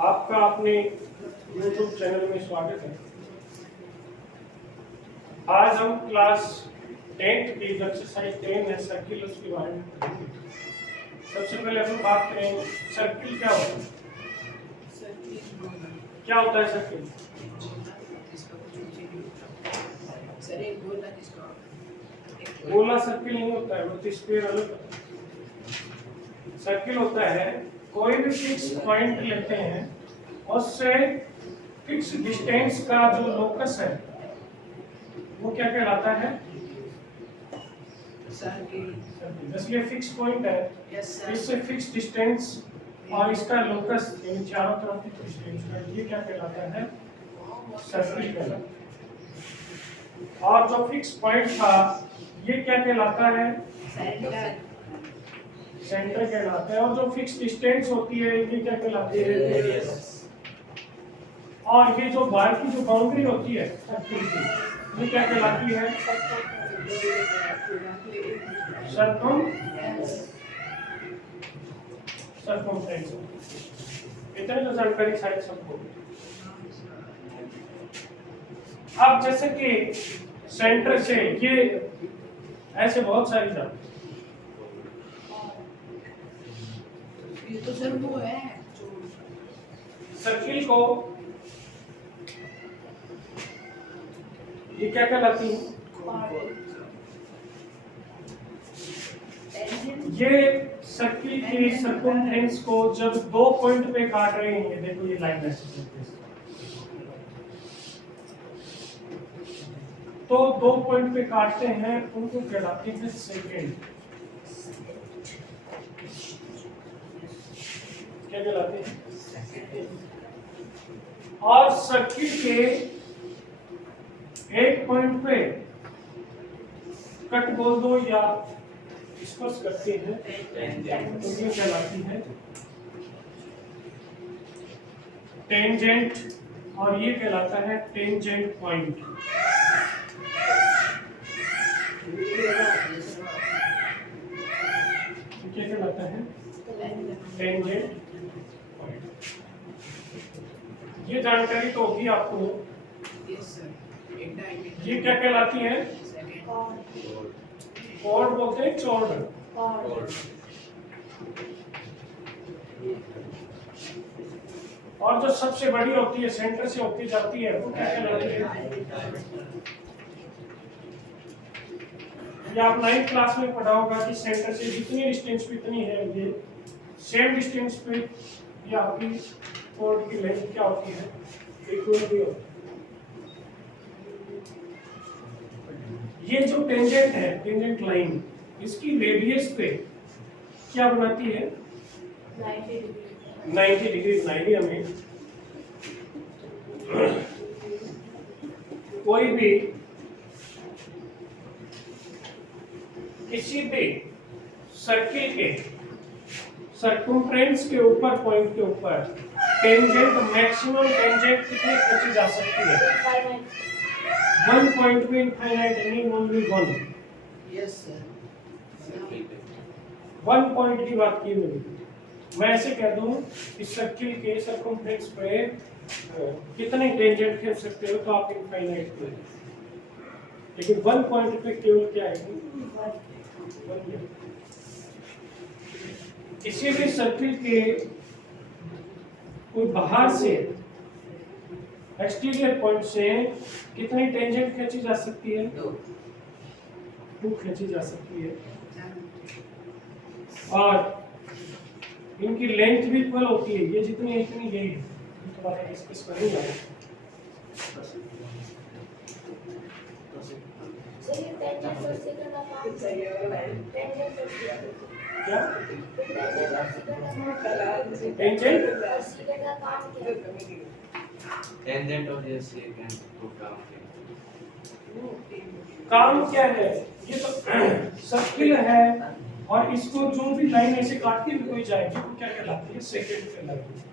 आपका अपने YouTube channel में स्वागत है। आज हम क्लास 10 की जो एक्सरसाइज 10 है सर्किल उसके बारे में पढ़ेंगे। सबसे पहले हम बात करें सर्किल क्या होता है। क्या होता है सर्किल? गोला सर्किल नहीं होता है, वो स्क्वायर अलग होता है। सर्किल होता है कोई भी फिक्स पॉइंट लेते हैं, उससे फिक्स डिस्टेंस का जो लोकस है वो क्या कहलाता है? इसलिए फिक्स पॉइंट है, इससे फिक्स डिस्टेंस और इसका लोकस यानी चारों तरफ की डिस्टेंस है, ये क्या कहलाता है? सर्किल कहलाता है। और जो फिक्स पॉइंट था ये क्या कहलाता है? सेंटर कहलाता है। और जो फिक्स डिस्टेंस होती है ये क्या कहलाती है? रेडियस। और ये जो बाहर की जो बाउंड्री होती है सर्किल की, ये क्या कहलाती है? सरकमफ्रेंस। इतने तो जानकारी शायद सबको। अब जैसे कि सेंटर से ये ऐसे बहुत सारी जाती, ये तो सर वो है सर्किल को ये क्या कहलाती है? ये सर्किल के सर्कमफ्रेंस को जब दो पॉइंट पे काट रहे हैं, देखो ये लाइन ऐसे तो दो पॉइंट पे काटते हैं, उनको कहलाते हैं सेकेंड। क्या कहलाते हैं? और सर्किल के एक पॉइंट पे कट बोल दो या स्पर्श करते हैं तो ये कहलाती है टेंजेंट, और ये कहलाता है टेंजेंट पॉइंट। क्या कहलाता है? Tangent point. ये जानकारी तो होगी आपको। ये क्या कहलाती है? कॉर्ड बोलते हैं, चॉर्ड। और जो सबसे बड़ी होती है सेंटर से होती जाती है वो क्या कहलाती है? ये आप 9th क्लास में पढ़ा होगा कि सेंटर से जितनी डिस्टेंस पे इतनी है, ये सेम डिस्टेंस पे ये आपकी कॉर्ड की लेंथ क्या होती है? इक्वल भी होती है। ये जो टेंजेंट है, टेंजेंट लाइन, इसकी रेडियस पे क्या बनाती है? 90 डिग्री बनाएगी। हमें कोई भी किसी भी सर्किल के सर्कमफ्रेंस के ऊपर, पॉइंट के ऊपर टेंजेंट, मैक्सिमम टेंजेंट कितनी खींची जा सकती है? 1 पॉइंट में इनफाइनाइट नहीं, ओनली 1। यस सर 1 पॉइंट की बात की मैंने। मैं ऐसे कह दूं इस सर्किल के सर्कमफ्रेंस पे कितने टेंजेंट खींच सकते हो तो आप इनफाइनाइट करें, लेकिन 1 पॉइंट पे केवल क्या है? किसी भी सर्किल के कोई बाहर से एक्सटीरियर पॉइंट से कितनी टेंजेंट खींची जा सकती है? 2 खींची जा सकती है। और इनकी लेंथ भी इक्वल होती है, ये जितनी है इतनी यही है। थोड़ा सा डिस्कस करेंगे। क्या टेंजेंट और ये सेकंड को काम क्या है? ये तो सर्किल है और इसको जो भी लाइन ऐसे काटती हुई कोई जाएगी वो क्या कहलाती है? सेकंड कहलाती है।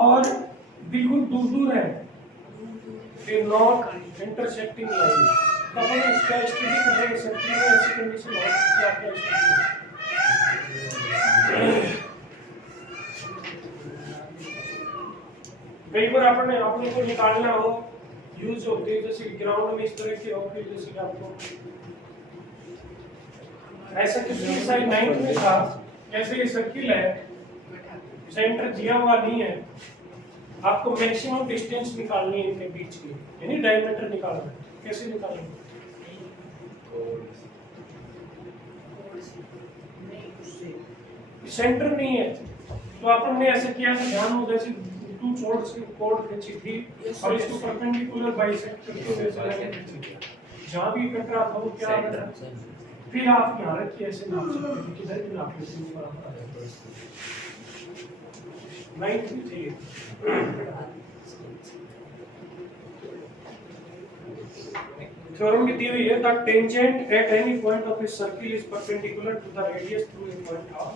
और बिल्कुल दूर दूर है, नॉट इंटरसेक्टिंग लाइन। तो हम इसका स्टडी कर रहे हैं सर्किल में ऐसी कंडीशन हो कि आपका स्टडी कई बार अपने को निकालना हो यूज होते हैं, जैसे ग्राउंड में इस तरह के ऑफिस, जैसे कि आपको ऐसा कुछ साइड 9 में था, ऐसे ये सर्किल है, सेंटर दिया हुआ नहीं है, आपको मैक्सिमम डिस्टेंस निकालनी है इनके बीच की, यानी डायमीटर निकालना है। कैसे निकालेंगे? सेंटर नहीं है तो अपन ने ऐसे किया कि ध्यान हो, जैसे टू चोर्ड्स की कोड खींची थी और इसको परपेंडिकुलर बाइसेक्ट करके वैसे लाइन खींची, जहां भी कट रहा था वो क्या आ रहा है, फिर आप यहाँ रख के ऐसे नाप सकते हैं, किधर भी नाप लेते हैं बराबर आ जाएगा। 9 भी चाहिए। थ्योरम भी दी हुई है, the tangent at any point of a circle is perpendicular to the radius through a point R.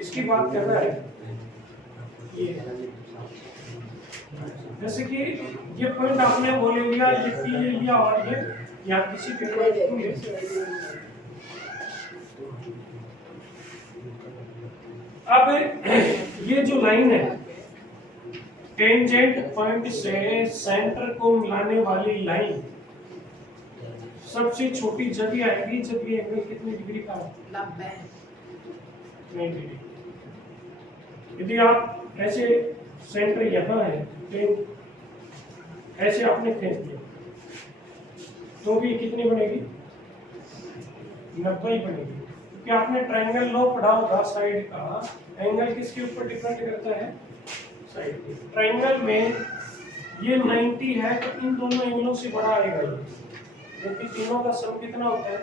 इसकी बात कर रहा है ये, जैसे कि ये पॉइंट आपने बोले लिया, ये पी ले लिया और ये यहाँ किसी के पॉइंट को ले। अब ये जो लाइन है टेंजेंट पॉइंट से सेंटर को मिलाने वाली लाइन सबसे छोटी जब ये आएगी जब ये एंगल कितने डिग्री का है? 90 डिग्री। यदि आप ऐसे सेंटर यहाँ है तो ऐसे आपने खींच दिया तो भी कितनी बनेगी? 90 बनेगी, क्योंकि आपने ट्रायंगल लॉ पढ़ा होगा साइड का, एंगल किसके ऊपर डिपेंड करता है? साइड पे। ट्रायंगल में ये 90 है तो इन दोनों एंगलों से बड़ा आएगा ये, क्योंकि तीनों का सम कितना होता है?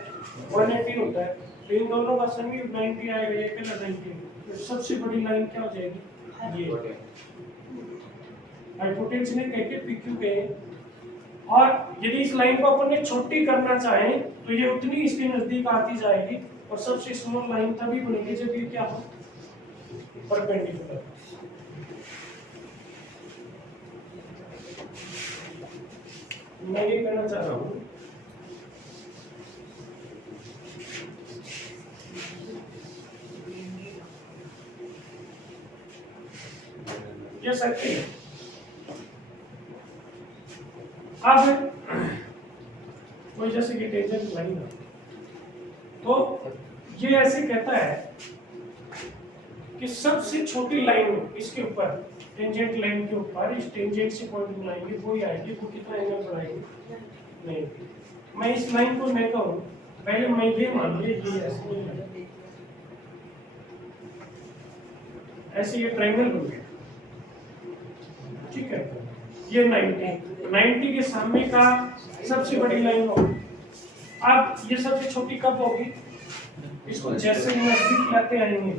180 होता है, तो इन दोनों का सम भी 90 आएगा, ये पहला 90। तो सबसे बड़ी लाइन क्या हो जाएगी? ये हाइपोटेन्यूज ने कहके PQ कहे। और यदि इस लाइन को अपन ने छोटी करना चाहें तो ये उतनी इसके नजदीक आती जाएगी और सबसे स्मॉल लाइन तभी बनेगी जब ये क्या हो? परपेंडिकुलर। मैं ये कहना चाह रहा हूँ ये सर्किल है। अब कोई जैसे कि टेंजेंट लाइन है तो ये ऐसे कहता है कि सबसे छोटी लाइन इसके ऊपर, टेंजेंट लाइन के ऊपर, इस टेंजेंट से पॉइंट मिलाएंगे वही आएगी, वो कितना एंगल बढ़ाएगी? नहीं, मैं इस लाइन को मैं कहूँ पहले मैं ये मान ली ये ऐसे ये ट्रायंगल बन गया, ठीक है। ये 90 के सामने का सबसे बड़ी लाइन होगी। अब ये सबसे छोटी कब होगी? इसको जैसे नजदीक लाते आएंगे,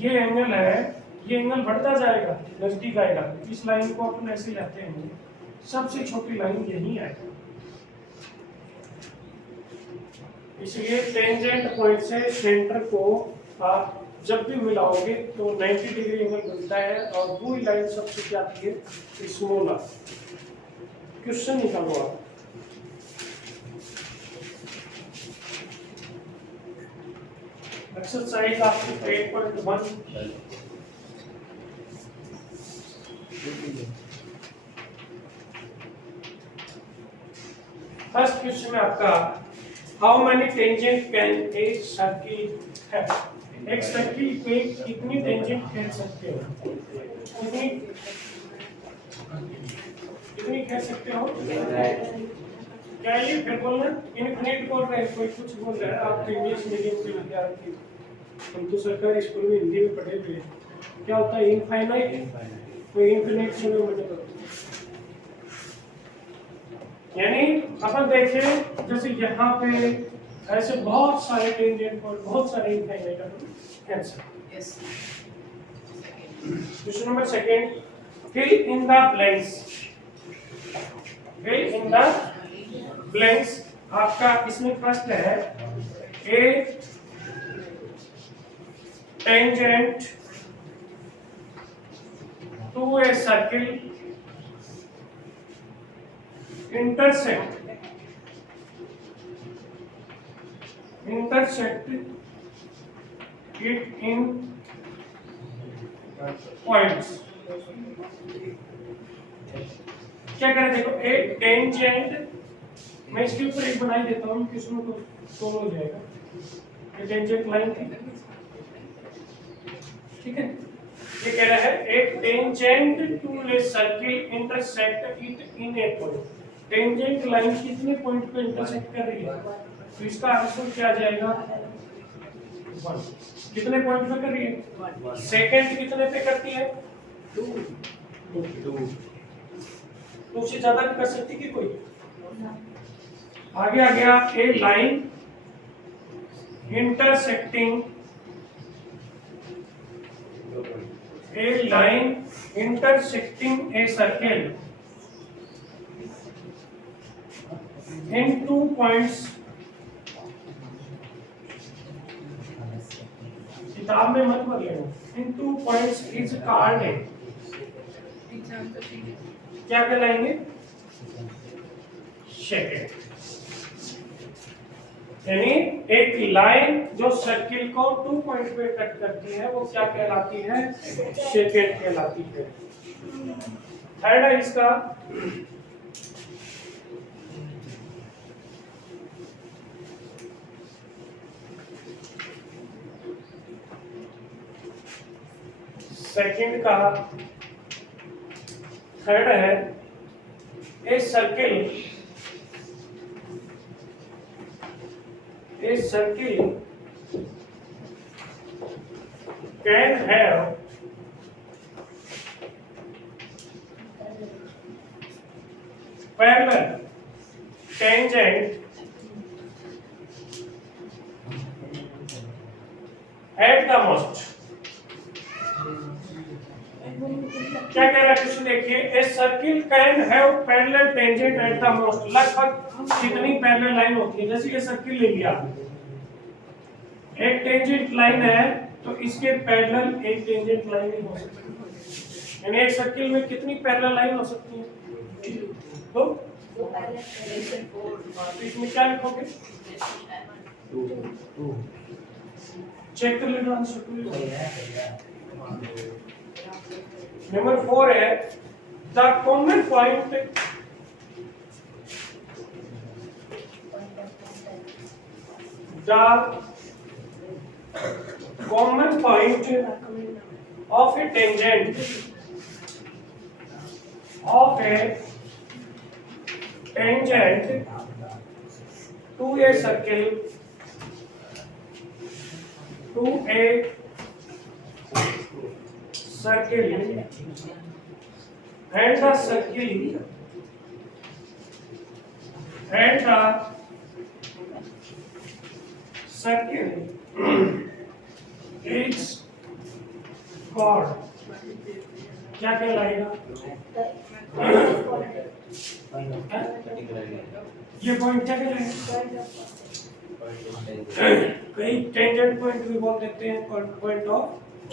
ये एंगल है, ये एंगल बढ़ता जाएगा, नजदीक आएगा, इस लाइन को अपन ऐसे लाते हैं, सबसे छोटी लाइन यही आएगी। इसलिए टेंजेंट पॉइंट से सेंटर को आप जब भी मिलाओगे तो 90 डिग्री एंगल बनता है और वो लाइन सबसे क्या आती है? स्मॉल। क्वेश्चन निकालो आप। एक्सरसाइज आपकी 8.1 फर्स्ट क्वेश्चन में आपका how many tangent can a circle have? एक सर्किल पे कितनी टेंजेंट खेल सकते हो? कितनी खेल सकते हो? क्या ये फिर बोलना इनफिनिट बोल रहे हैं, कोई कुछ बोल रहा है। आप इंग्लिश मीडियम के विद्यार्थी, हम तो सरकारी स्कूल में हिंदी में पढ़े हुए, क्या होता है इनफाइनाइट? कोई इनफिनिट सुने मुझे तो, यानी अपन देखें जैसे यहाँ पे ऐसे बहुत सारे टेंजेंट और बहुत सारे इनफाइनाइट कैंसर। Question number second, fill in the blanks. Fill in the blanks आपका इसमें प्रश्न है a tangent to a circle intersect it in points. क्या करें देखो, एक टेंजेंट, मैं इसके ऊपर एक बनाई देता हूँ किसमें तो सोल्व हो जाएगा। टेंजेंट लाइन थी, ठीक है। ये कह रहा है एक tangent to a circle intersect it in a point. Tangent line कितने पॉइंट पे इंटरसेक्ट कर रही है, तो इसका आंसर क्या आ जाएगा 1। कितने पॉइंट पे कर रही है, सेकंड कितने पे करती है 2। तो उससे ज्यादा भी कर सकती कि कोई। आगे आ गया a line intersecting a circle in 2 points। किताब में मत भर लेना। in 2 points is called a, क्या कहलाएंगे, सेकेंड। यानी एक लाइन जो सर्किल को 2 पॉइंट पे कट करती है वो क्या कहलाती है, सेकेंड कहलाती है। थर्ड है इसका सेकेंड का थर्ड है a circle can have parallel tangent at the most। क्या कह रहा है क्वेश्चन देखिए, a circle can have parallel tangent at the most. लगभग कितनी पैरेलल लाइन होती है, जैसे ये सर्किल ले लिया, एक टेंजेंट लाइन है तो इसके पैरेलल एक टेंजेंट लाइन ही हो सकती है। यानी एक सर्किल में कितनी पैरेलल लाइन हो सकती है, तो इसमें क्या लिखोगे, चेक कर लेना आंसर। नंबर 4 है the common point of a tangent to a circle and the circle is called, क्या कहलाएगा, ये पॉइंट क्या कहलाएगा, कई टेंजेंट पॉइंट भी बोल देते हैं, पॉइंट ऑफ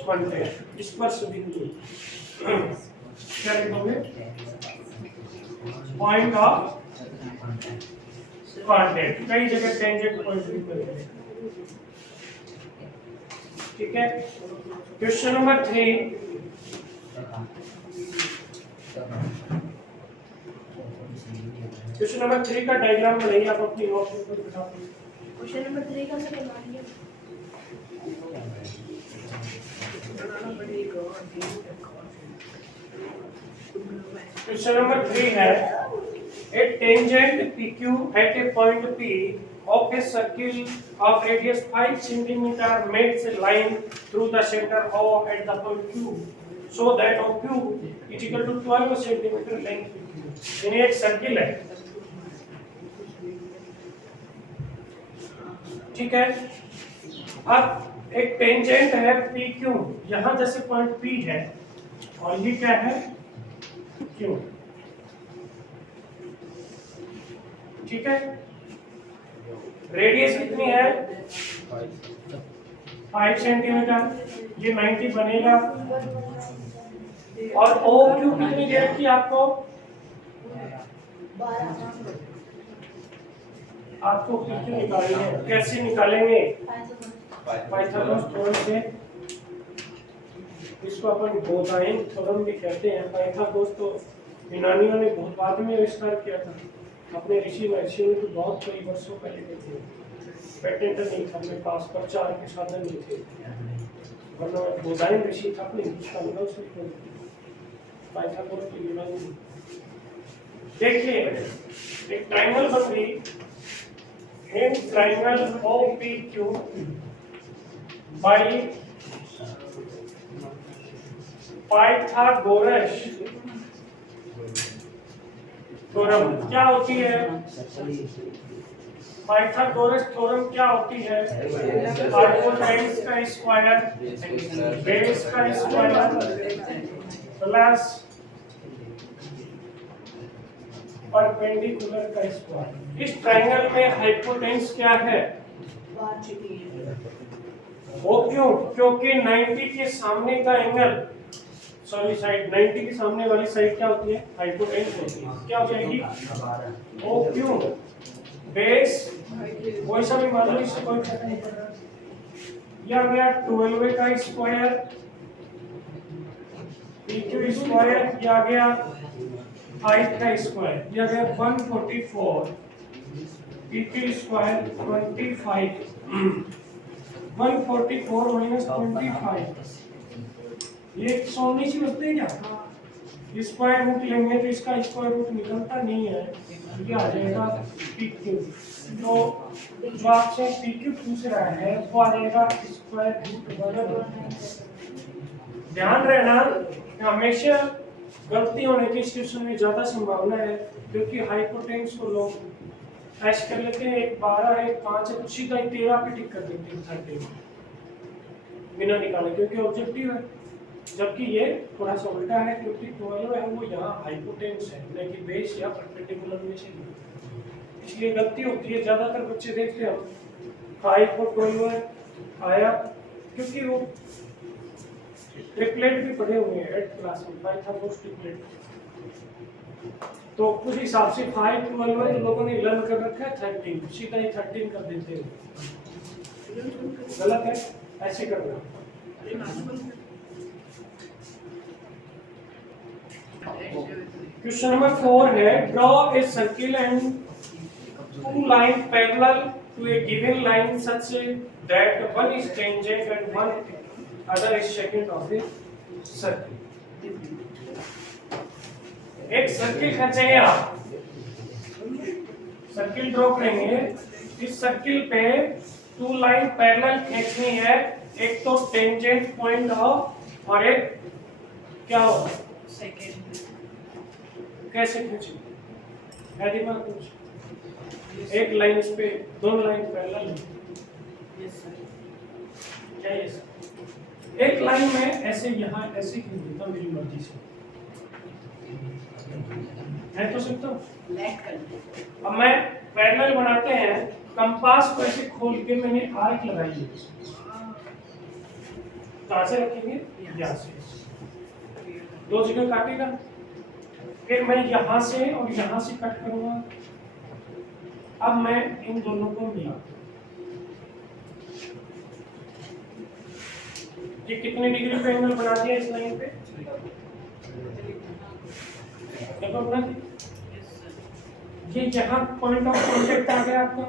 कांटेक्ट, स्पर्श बिंदु। क्या लिखोगे, पॉइंट ऑफ कांटेक्ट, कई जगह टेंजेंट पॉइंट भी बोलते हैं, ठीक है। क्वेश्चन नंबर 3, क्वेश्चन नंबर 3 का डायग्राम बनाइए आप अपनी नोटबुक पर बिठा दीजिए। क्वेश्चन नंबर 3 का सर बनाइए। क्वेश्चन नंबर 3 है a tangent PQ at a point P of a circle of radius 5 cm makes a line through the center O at the point Q so that OQ is equal to 12 cm length PQ। यानी एक circle है, ठीक है। अब एक tangent है PQ, यहाँ जैसे पॉइंट P है और ये क्या है Q, ठीक है। रेडियस कितनी है 5 सेंटीमीटर, ये 90 बनेगा। और OQ कितनी दे रखी है आपको, आपको कितनी निकालनी है, कैसे निकालेंगे, पाइथागोरस थ्योरम से, इसको अपन बोधायन थ्योरम भी कहते हैं। पाइथागोरस तो यूनानियों ने बहुत बाद में आविष्कार किया था, अपने ऋषि महर्षियों ने तो बहुत कई वर्षों पहले किए थे। पेटेंट नहीं था अपने पास, प्रचार के साधन नहीं थे, वरना बोधायन ऋषि था अपने हिंदुस्तान में, उसने पाइथागोरस की यूनानी। देखिए एक ट्रायंगल बन गई, in triangle OPQ by Pythagoras theorem क्या होती है? पाइथागोरस थ्योरम क्या होती है? हाइपोटेन्यूज का स्क्वायर बेस का स्क्वायर प्लस परपेंडिकुलर का स्क्वायर। इस ट्रायंगल में हाइपोटेन्यूज क्या है? वो क्यों? क्योंकि 90 के सामने का एंगल, सॉरी साइड, 90 के सामने वाली साइड क्या होती है? हाइपोटेन्यूज होती है। क्या हो जाएगी? ओ क्यों बेस, वही सा भी मान लो, इससे कोई फर्क नहीं पड़ रहा। यह आ गया 12 का स्क्वायर PQ स्क्वायर, यह आ गया 5 का स्क्वायर, यह आ गया 144 PQ स्क्वायर 25 144 माइनस 25, ये 119 ही बचते हैं क्या? स्क्वायर रूट लेंगे तो इसका स्क्वायर रूट निकलता नहीं है, ये आ जाएगा PQ। तो जो आपसे PQ पूछ रहा है वो आ जाएगा स्क्वायर रूट। ध्यान रहना हमेशा गलती होने की इस क्वेश्चन में ज्यादा संभावना है, क्योंकि हाइपोटेन्यूज को लोग ऐसे कर लेते हैं, एक 12 एक 5 है तो सीधा 13 पे टिक कर देते हैं 30 बिना निकाले, क्योंकि ऑब्जेक्टिव है। जबकि ये थोड़ा सा उल्टा है, क्योंकि 12 है वो यहाँ हाइपोटेन्यूज है, न कि बेस या परपेंडिकुलर में से, इसलिए गलती होती है। ज्यादातर बच्चे देखते हैं 5 और 12 आया, क्योंकि वो ट्रिपलेट भी पढ़े हुए हैं 8th क्लास में, पाइथागोरस ट्रिपलेट, तो उस हिसाब से 5 12 में लोगों ने लर्न कर रखा है 13, सीधा ही 13 कर देते हैं। गलत है, ऐसे करना। क्वेश्चन नंबर 4 है, draw a circle and 2 line parallel to a given line such that one is tangent and one other is secant of a circle। एक सर्किल खींचेंगे आप, सर्किल ड्रॉ करेंगे, इस सर्किल पे 2 लाइन पैरेलल खींचनी है, एक तो टेंजेंट पॉइंट हो और एक क्या हो सेकंड। कैसे खींचेंगे? है दिमाग कुछ? एक लाइन इस पे, दोनों लाइन पैरेलल क्या है सर? एक लाइन में ऐसे यहाँ ऐसे खींच देता हूं मेरी मर्जी से, है तो सकता हूँ। अब मैं पैरेलल बनाते हैं, कंपास को ऐसे खोल के मैंने आर्क लगाई है, कहाँ से रखेंगे? यहाँ से, 2 जगह काटेगा, फिर मैं यहाँ से और यहाँ से कट करूंगा। अब मैं इन दोनों को मिला, ये कितने डिग्री पे एंगल बना दिया इस लाइन पे? देखो बना दिया। ये जहां पॉइंट ऑफ कांटेक्ट आ गया आपका,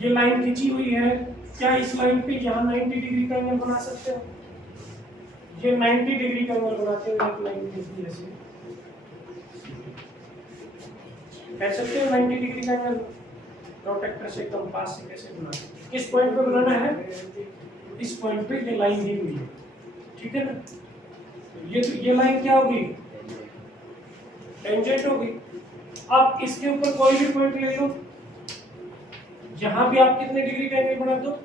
ये लाइन खींची हुई है, क्या इस लाइन पे यहाँ 90 डिग्री का एंगल बना सकते हो? ये 90 डिग्री का एंगल बनाते हो, एक लाइन खींची ऐसे, कह सकते हो 90 डिग्री का एंगल प्रोटेक्टर से, कंपास से कैसे बनाते? किस पॉइंट पे बनाना है? इस पॉइंट पे ये लाइन दी हुई है, ठीक है ना? ये लाइन क्या होगी? टेंजेंट होगी। अब इसके ऊपर कोई भी पॉइंट ले लो, यहां भी आप कितने डिग्री का एंगल बना दो?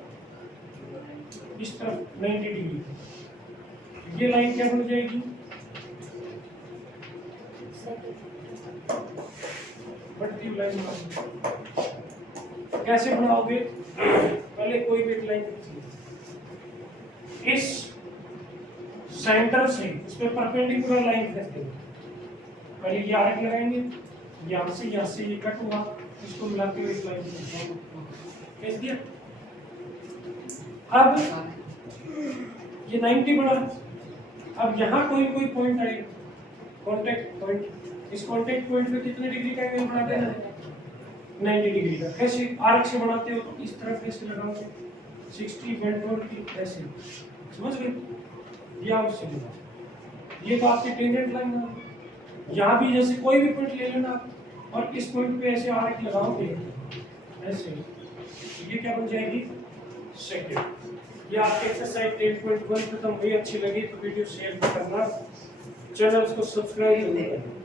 इस तरफ 90 डिग्री। ये लाइन क्या बन जाएगी? बढ़ती लाइन। कैसे बनाओगे? पहले कोई भी एक लाइन खींचिए, इस सेंटर से इस पे परपेंडिकुलर लाइन खींचते हैं। पहले ये आर्क लगाएंगे, यहाँ से ये कट हुआ, इसको मिलाते हुए एक लाइन खींच दिया। अब ये 90 बना, अब यहाँ कोई पॉइंट आएगा, कॉन्टेक्ट पॉइंट, इस कॉन्टेक्ट पॉइंट पे कितने डिग्री का एंगल बना देना है? 90 डिग्री का। कैसे आर्क से बनाते हो तो इस तरफ कैसे लगाओगे? 60 बेंड टूल की ऐसे, समझ गए? या उससे बना, ये तो आपकी टेंजेंट लाइन है। यहाँ भी जैसे कोई भी पॉइंट ले लेना आप और इस पॉइंट पे ऐसे आर्क लगाओगे ऐसे, ये क्या बन जाएगी? सेकंड। ये आपकी एक्सरसाइज 10.1 खत्म हुई। अच्छी लगी तो वीडियो शेयर करना, चैनल को सब्सक्राइब जरूर करना।